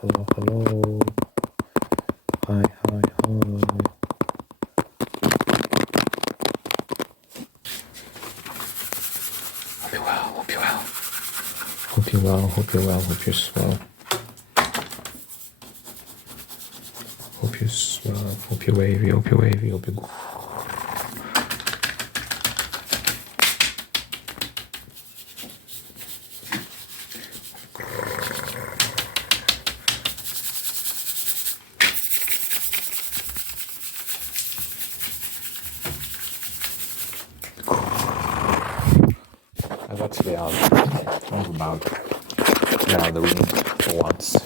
hello. Hi. Hope you're well. Hope you're well. Hope you're swell. Hope you're swell. Hope you're wavy. Hope you're... I got to get out of the room for once.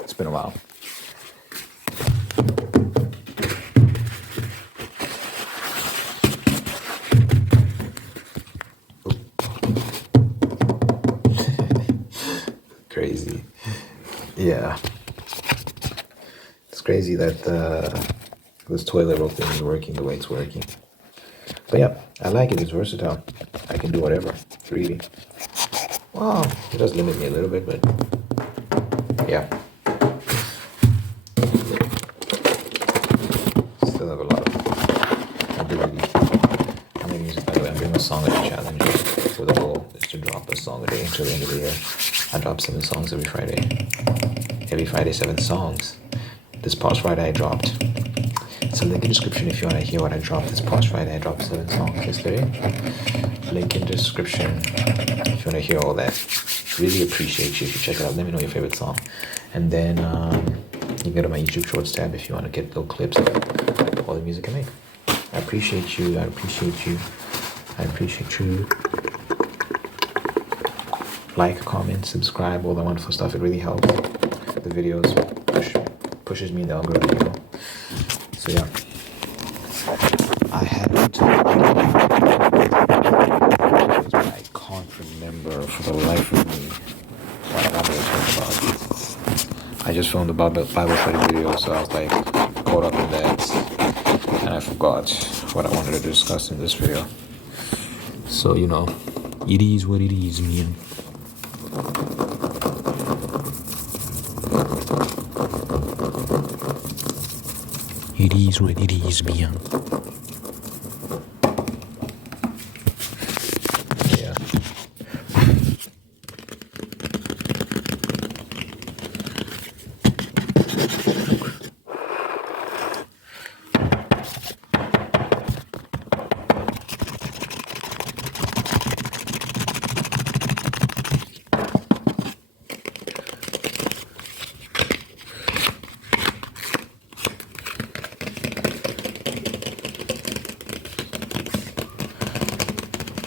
It's been a while. Crazy. Yeah. It's crazy that this toilet roll thing is working the way it's working. But yeah, I like it. It's versatile. I can do whatever, really. Well, it does limit me a little bit, but yeah. Still have a lot of ability. I make music, by the way. I'm doing a song a day challenge where the goal is to drop a song a day until the end of the year. I drop 7 songs every Friday. Every Friday, 7 songs. This past Friday, I dropped. So link in description if you want to hear what I dropped this past Friday. I dropped 7 songs yesterday. Link in description if you want to hear all that. Really appreciate you if you check it out. Let me know your favorite song. And then you go to my YouTube Shorts tab if you want to get little clips of all the music I make. I appreciate you. Like, comment, subscribe, all that wonderful stuff. It really helps. The videos pushes me in the algorithm, you know. So yeah, I haven't. I can't remember for the life of me what I wanted to talk about. I just filmed the Bible study video, so I was like caught up in that, and I forgot what I wanted to discuss in this video. So you know, it is what it is, man. It is what it is, man. Yeah.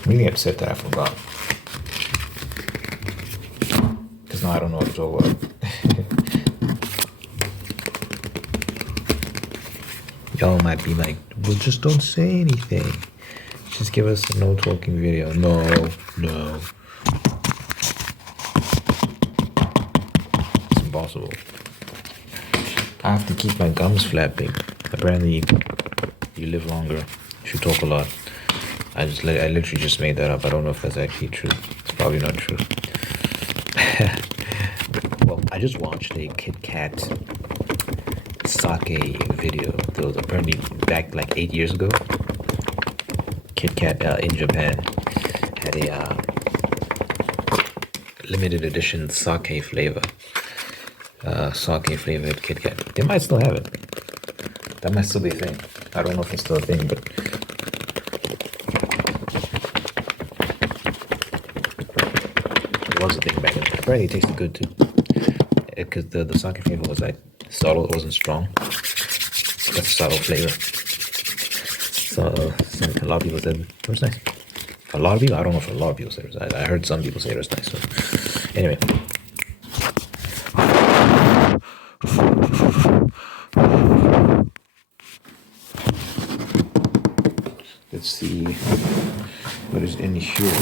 Really upset that I forgot. Because now I don't know what to talk about. Y'all might be like, well, just don't say anything. Just give us a no talking video. No. It's impossible. I have to keep my gums flapping. Apparently, you live longer. You should talk a lot. I literally just made that up. I don't know if that's actually true. It's probably not true. Well, I just watched a Kit Kat sake video. There was apparently back like 8 years ago. Kit Kat in Japan had a limited edition sake flavor. Sake flavored Kit Kat. They might still have it. That might still be a thing. I don't know if it's still a thing, but was a thing back then. Apparently it tasted good too. Because the sake flavor was like subtle, it wasn't strong. That's a subtle flavor. So a lot of people said it was nice. A lot of people? I don't know if a lot of people said it was nice. I heard some people say it was nice. So anyway. Let's see what is in here.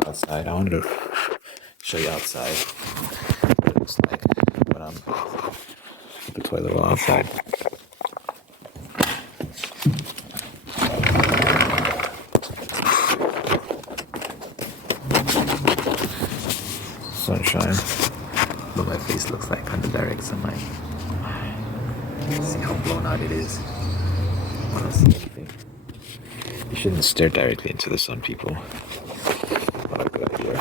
go outside. I wanted to show you outside what it looks like when I'm at the toilet roll outside. Sunshine. What my face looks like under direct sunlight. See how blown out it is. I don't see anything. You shouldn't stare directly into the sun, people. Not a good idea.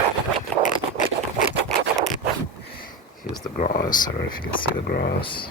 Here's the grass. I don't know if you can see the grass.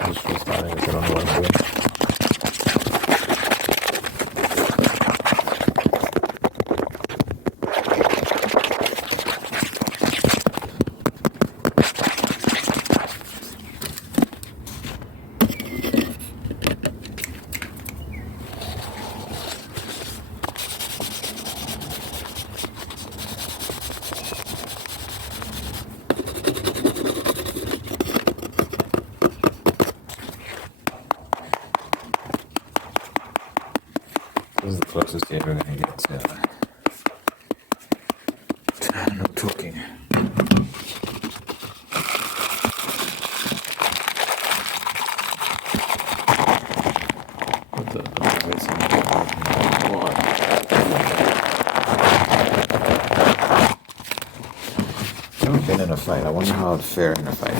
I'm just starting to get on what I'm doing. This is the closest you're ever gonna get to no talking. What the I've never been in a fight. I wonder how I'd fare in a fight.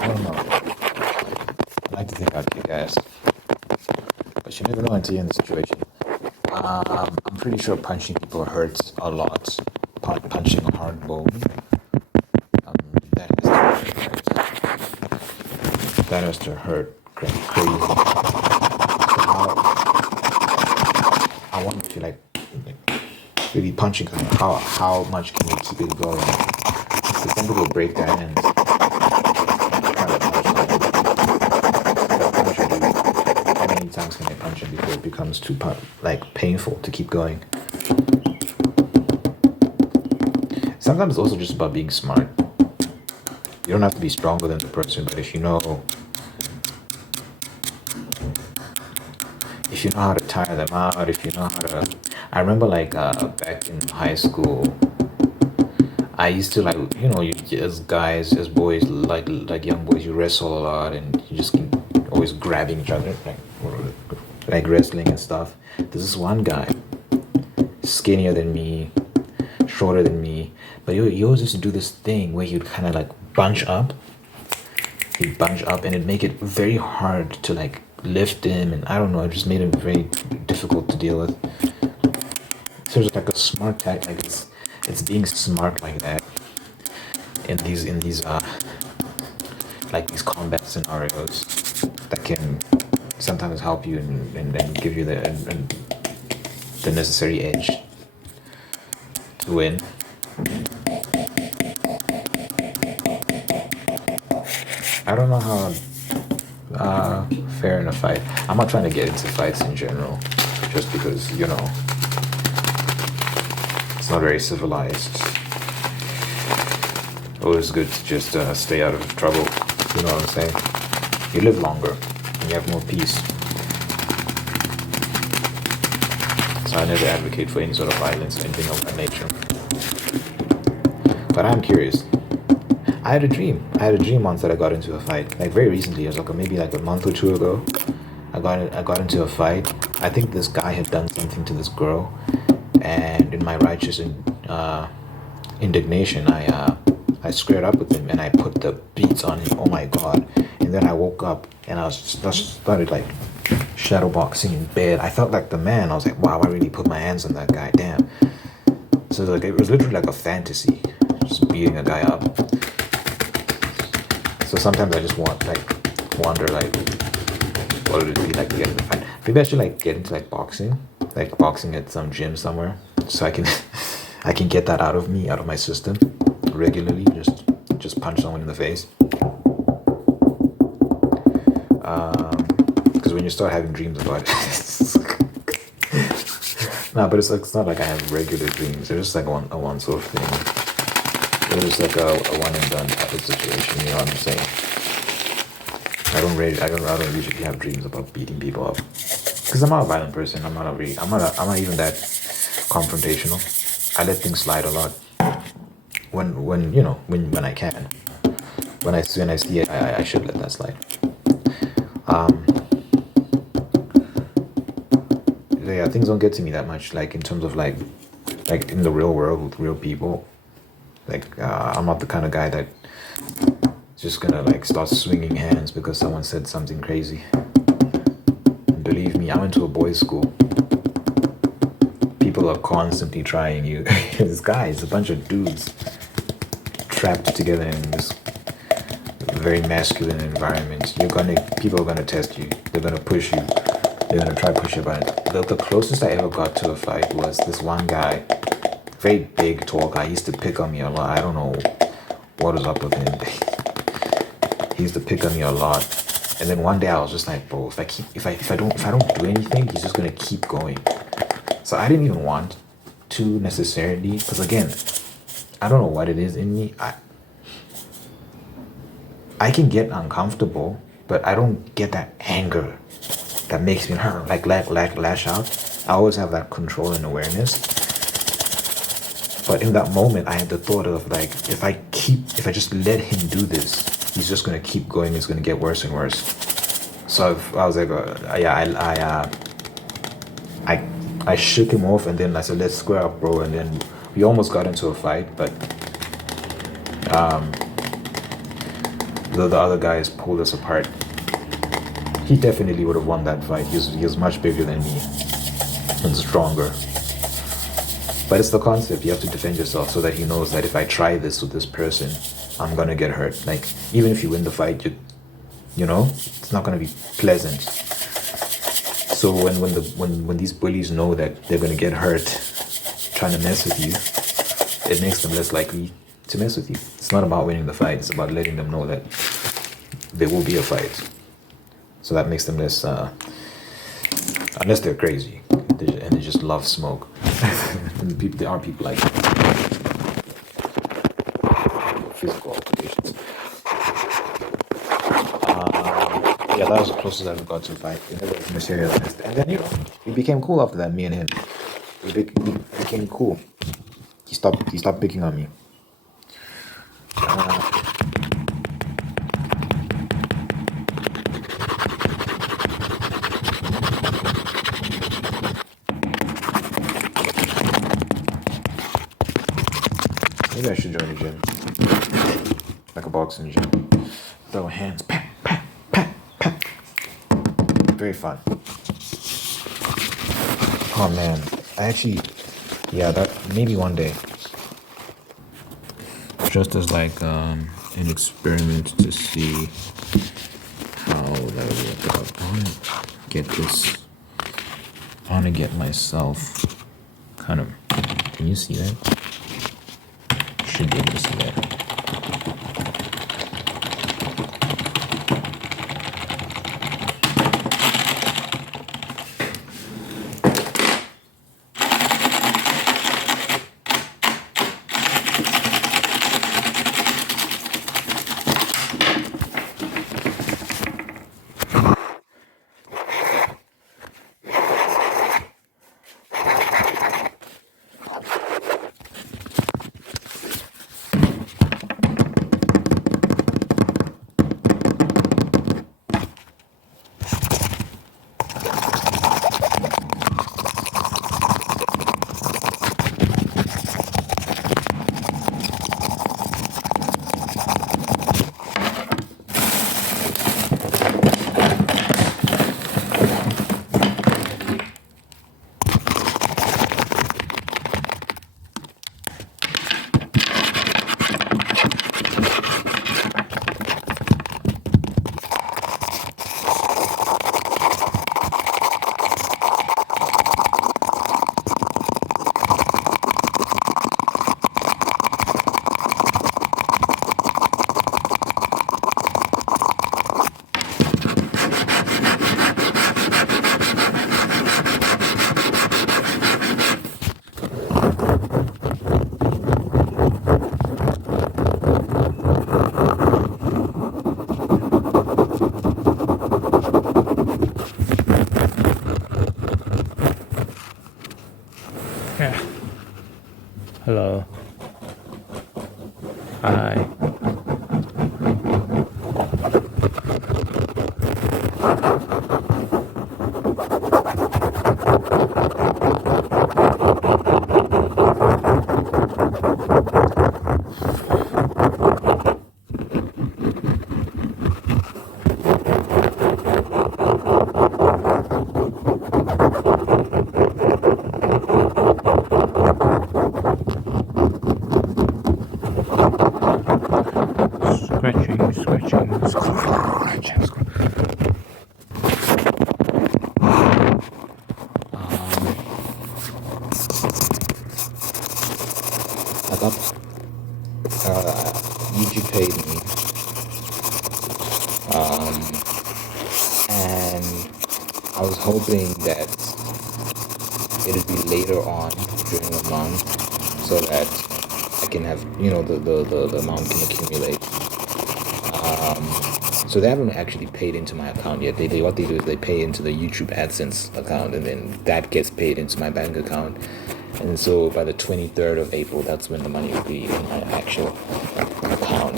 I don't know. I like to think I'd kick ass. But you never know until you're in the situation. I'm pretty sure punching people hurts a lot. Punching a hard bone, that has to hurt crazy. So I wonder if you like really punching someone, how much can you keep it going? So some people break their hands. How many times can they punch it before it becomes too painful to keep going? Sometimes it's also just about being smart. You don't have to be stronger than the person, but if you know how to tire them out, if you know how to. I remember back in high school, I used to as guys, as boys, like young boys, you wrestle a lot and you just keep always grabbing each other, like wrestling and stuff. There's this one guy, skinnier than me, shorter than me, but he always used to do this thing where he'd kind of bunch up. He'd bunch up and it'd make it very hard to lift him, and I don't know, it just made him very difficult to deal with. So it's like a smart tactic, it's being smart like that in these these combat scenarios that can sometimes help you and give you the necessary edge to win. I don't know how fair in a fight. I'm not trying to get into fights in general, just because it's not very civilized. Always good to just stay out of trouble. You know what I'm saying? You live longer and you have more peace. So I never advocate for any sort of violence or anything of that nature. But I'm curious. I had a dream once that I got into a fight. Very recently, it was maybe a month or two ago. I got into a fight. I think this guy had done something to this girl, and in my righteous indignation, I squared up with him and I put the beats on him. Oh my god! And then I woke up and I started shadow boxing in bed. I felt like the man. I was like, wow, I really put my hands on that guy. Damn. So it was literally like a fantasy. just beating a guy up. So sometimes I just wonder what would it be like to get in a fight. Maybe I should get into boxing at some gym somewhere, so I can I can get that out of me, out of my system, regularly. Just punch someone in the face. Because when you start having dreams about it, nah, but it's not like I have regular dreams. They're just like a once off thing. It's like a one and done type of situation. You know what I'm saying? I don't usually have dreams about beating people up. Because I'm not a violent person. I'm not even that confrontational. I let things slide a lot. When I can. When I see it, I should let that slide. Yeah, things don't get to me that much. Like in terms of like in the real world with real people. I'm not the kind of guy that just gonna start swinging hands because someone said something crazy. And believe me, I went to a boys' school. People are constantly trying you. This guys, a bunch of dudes trapped together in this very masculine environment. People are gonna test you. They're gonna push you. They're gonna try to push you. But the closest I ever got to a fight was this one guy, very big, tall guy. He used to pick on me a lot. I don't know what was up with him. He used to pick on me a lot. And then one day I was just like, bro, if I don't do anything, he's just gonna keep going. So I didn't even want to necessarily, because again, I don't know what it is in me. I can get uncomfortable, but I don't get that anger that makes me hurt, lash out. I always have that control and awareness. But in that moment, I had the thought of if I just let him do this, he's just gonna keep going. It's gonna get worse and worse. So I was like, I shook him off, and then I said, let's square up, bro. And then we almost got into a fight, but the other guys pulled us apart. He definitely would have won that fight. He was much bigger than me and stronger. But it's the concept. You have to defend yourself so that he knows that if I try this with this person, I'm gonna get hurt. Even if you win the fight, it's not gonna be pleasant. So when these bullies know that they're gonna get hurt trying to mess with you, it makes them less likely to mess with you. It's not about winning the fight. It's about letting them know that there will be a fight. So that makes them less, unless they're crazy and they just love smoke. And there are people like physical altercations. Yeah, that was the closest I ever got to a fight. It never materialized. And then, we became cool after that, me and him. We became cool. He stopped picking on me. Maybe I should join a gym. Like a boxing gym. Throw hands. Pat, pat, pat, pat. Very fun. Oh man. That maybe one day. Just as an experiment to see how that would work out. I want to get this. I want to get myself kind of. Can you see that? Should be able to see that. scratching, scratching. I got YouTube paid me, and I was hoping that it'd be later on during the month so that I can have, the amount can accumulate. So they haven't actually paid into my account yet. What they do is they pay into the YouTube AdSense account, and then that gets paid into my bank account. And so by the 23rd of April, that's when the money will be in my actual account.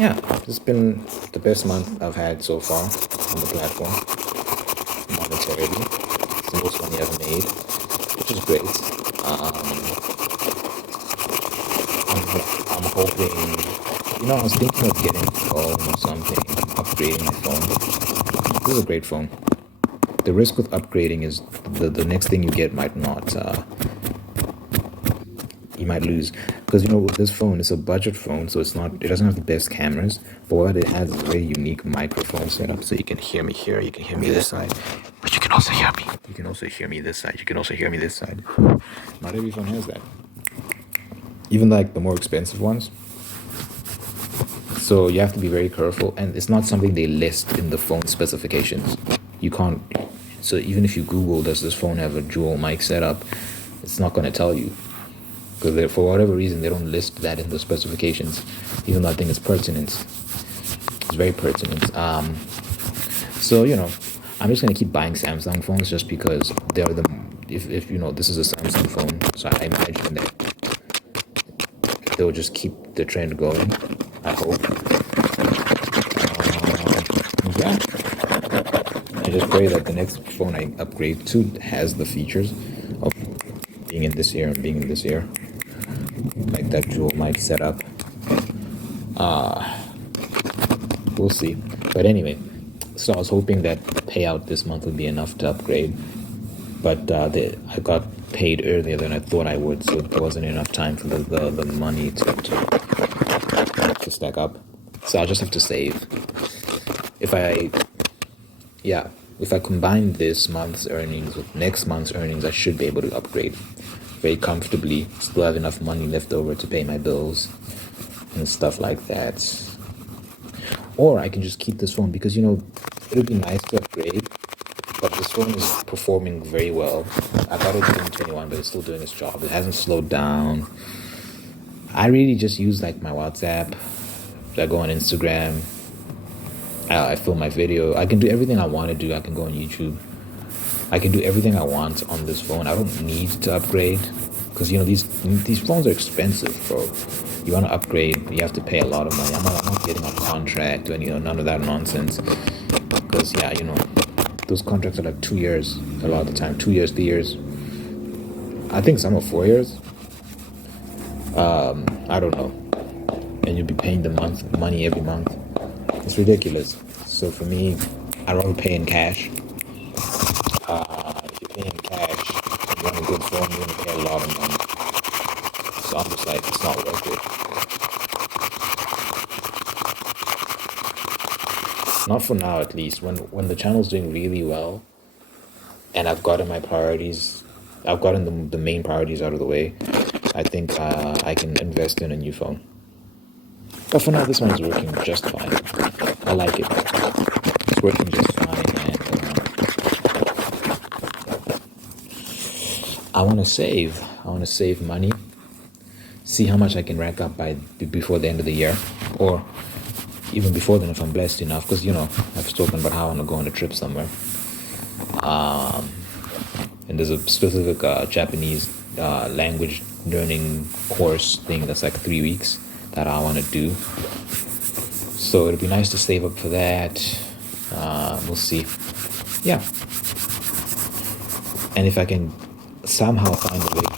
Yeah, it's been the best month I've had so far on the platform, monetarily. It's the most money I've made, which is great. I'm hoping, I was thinking of getting a phone or something, upgrading my phone. This is a great phone. The risk with upgrading is the next thing you get might not, you might lose. Because, this phone is a budget phone, so it doesn't have the best cameras, but what it has is a very unique microphone setup, so you can hear me here, you can hear me this side, but you can also hear me. You can also hear me this side, you can also hear me this side. Not every phone has that. Even like the more expensive ones. So you have to be very careful, and it's not something they list in the phone specifications. You can't. So even if you Google, does this phone have a dual mic setup, it's not going to tell you, because for whatever reason they don't list that in the specifications, even though I think it's pertinent. It's very pertinent. So I'm just going to keep buying Samsung phones just because they're if this is a Samsung phone, so I imagine that they'll just keep the trend going, I hope. Yeah. I just pray that the next phone I upgrade to has the features of being in this ear and being in this ear. Like that dual mic setup. We'll see. But anyway, so I was hoping that the payout this month would be enough to upgrade. But I got paid earlier than I thought I would, so there wasn't enough time for the money to stack up. So I'll just have to save. If I combine this month's earnings with next month's earnings, I should be able to upgrade very comfortably. Still have enough money left over to pay my bills and stuff like that. Or I can just keep this phone because, it would be nice to upgrade. But this phone is performing very well. I got it in 2021, but it's still doing its job. It hasn't slowed down. I really just use like my WhatsApp. I go on Instagram. I film my video. I can do everything I want to do. I can go on YouTube. I can do everything I want on this phone. I don't need to upgrade because these phones are expensive, bro. You want to upgrade, you have to pay a lot of money. I'm not getting a contract or none of that nonsense. Because those contracts are like 2 years a lot of the time. 2 years, 3 years. I think some are 4 years. I don't know. And you'll be paying the money every month. It's ridiculous. So for me, I'd rather pay in cash. If you pay in cash, and you want a good phone, you're gonna pay a lot of money. So I'm just like, it's not worth it. Not for now, at least. When the channel's doing really well, and I've gotten my priorities, I've gotten the main priorities out of the way, I think I can invest in a new phone. But for now, this one is working just fine. I like it. It's working just fine, and I want to save. I want to save money. See how much I can rack up before the end of the year, or even before then if I'm blessed enough. Because I've spoken about how I want to go on a trip somewhere. And there's a specific Japanese language learning course thing that's like 3 weeks that I want to do. So it'd be nice to save up for that. We'll see. Yeah. And if I can somehow find a way to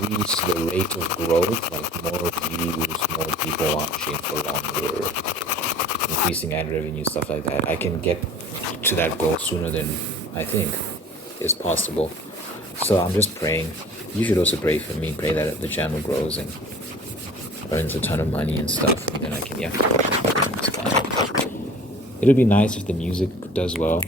increase the rate of growth, like more views, more people watching for longer, increasing ad revenue, stuff like that, I can get to that goal sooner than I think is possible. So I'm just praying You should also pray for me. Pray that the channel grows and earns a ton of money and stuff, and then I can, yeah. It'll be nice if the music does well.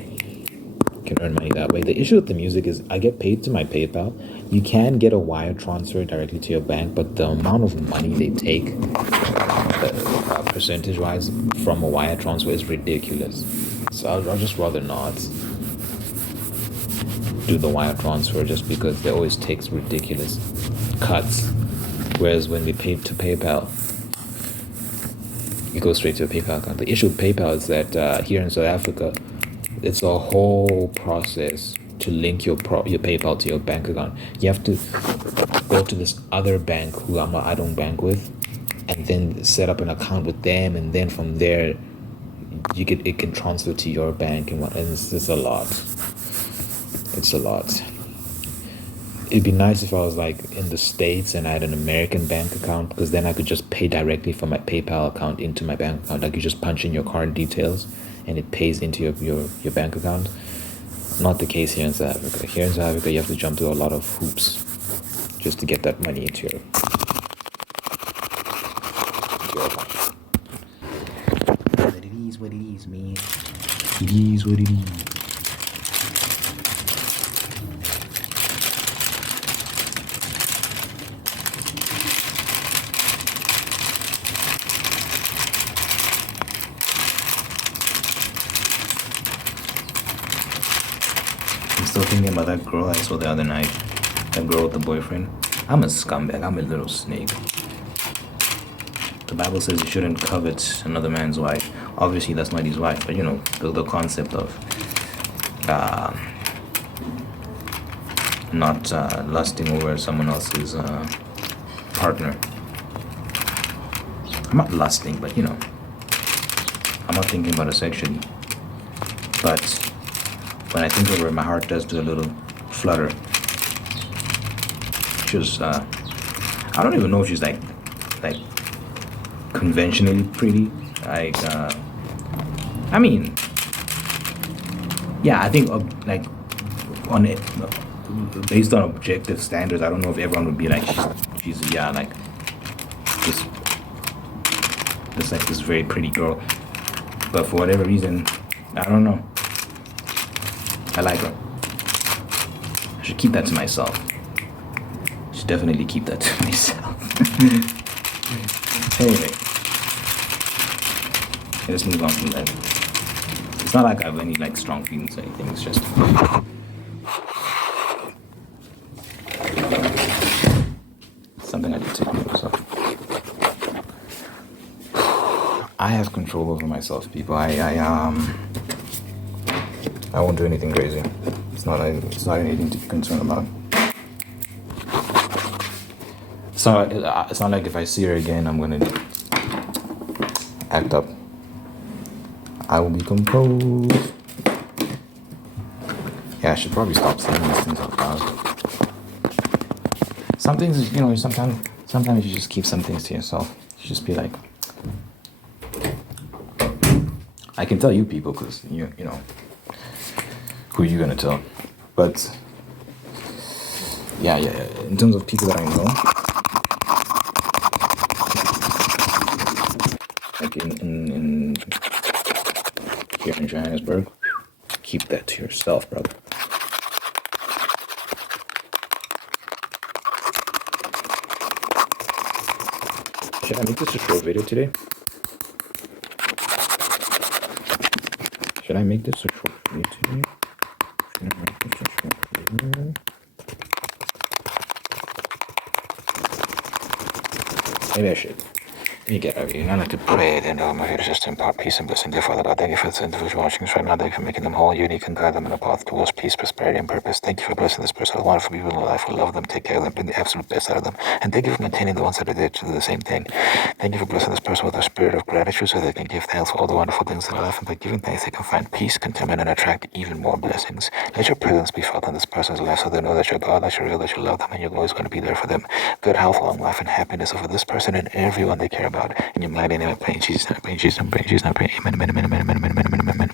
Can earn money that way. The issue with the music is I get paid to my PayPal. You can get a wire transfer directly to your bank, but the amount of money they take, percentage-wise, from a wire transfer is ridiculous. So I'll just rather not do the wire transfer just because they always takes ridiculous cuts. Whereas when we pay to PayPal, you go straight to a PayPal account. The issue with PayPal is that here in South Africa, it's a whole process to link your PayPal to your bank account. You have to go to this other bank who I don't bank with, and then set up an account with them, and then from there, it can transfer to your bank, and it's a lot. It's a lot. It'd be nice if I was like in the States and I had an American bank account, because then I could just pay directly from my PayPal account into my bank account. Like you just punch in your card details and it pays into your bank account. Not the case here in South Africa. Here in South Africa, you have to jump through a lot of hoops just to get that money into your account. But it is what it is, man. It is what it is. I'm still thinking about that girl I saw the other night. That girl with the boyfriend. I'm a scumbag. I'm a little snake. The Bible says you shouldn't covet another man's wife. Obviously, that's not his wife, but the concept of not lusting over someone else's partner. I'm not lusting, but I'm not thinking about it sexually. But when I think of her, my heart does do a little flutter. She's I don't even know if she's like conventionally pretty. Like I mean, yeah, I think like on it, based on objective standards, I don't know if everyone would be like she's like just like this very pretty girl. But for whatever reason, I don't know, I like her. I should keep that to myself. I should definitely keep that to myself. Anyway, let's move on from that. It's not like I have any like strong feelings or anything. It's just something I can take notice of. I have control over myself, people. I won't do anything crazy. It's not anything to be concerned about. So it's not like if I see her again, I'm gonna act up. I will be composed. Yeah, I should probably stop saying these things out loud. Some things, sometimes you just keep some things to yourself. You just be like, I can tell you people because you know who you gonna tell. But yeah. In terms of people that I know, like in here in Johannesburg, keep that to yourself, brother. Should I make this a short video today? Should I make this a short video today? Maybe I should. You get over here. I like to pray, then my here just impart peace and blessing. Dear Father God, thank you for this individual watching us right now. Thank you for making them whole, unique, and guide them in a path towards peace, prosperity, and purpose. Thank you for blessing this person with wonderful people in their life. We love them, take care of them, bring the absolute best out of them. And thank you for maintaining the ones that are there to do the same thing. Thank you for blessing this person with a spirit of gratitude so they can give thanks for all the wonderful things in their life. And by giving thanks, they can find peace, contentment, and attract even more blessings. Let your presence be felt in this person's life so they know that you're God, that you're real, that you love them, and you're always going to be there for them. Good health, long life, and happiness over this person and everyone they care about. In your mighty name, I pray in Jesus' name, I pray in Jesus' name, I pray in Jesus' name, I pray. Amen, amen, amen, amen, amen, amen, amen, amen.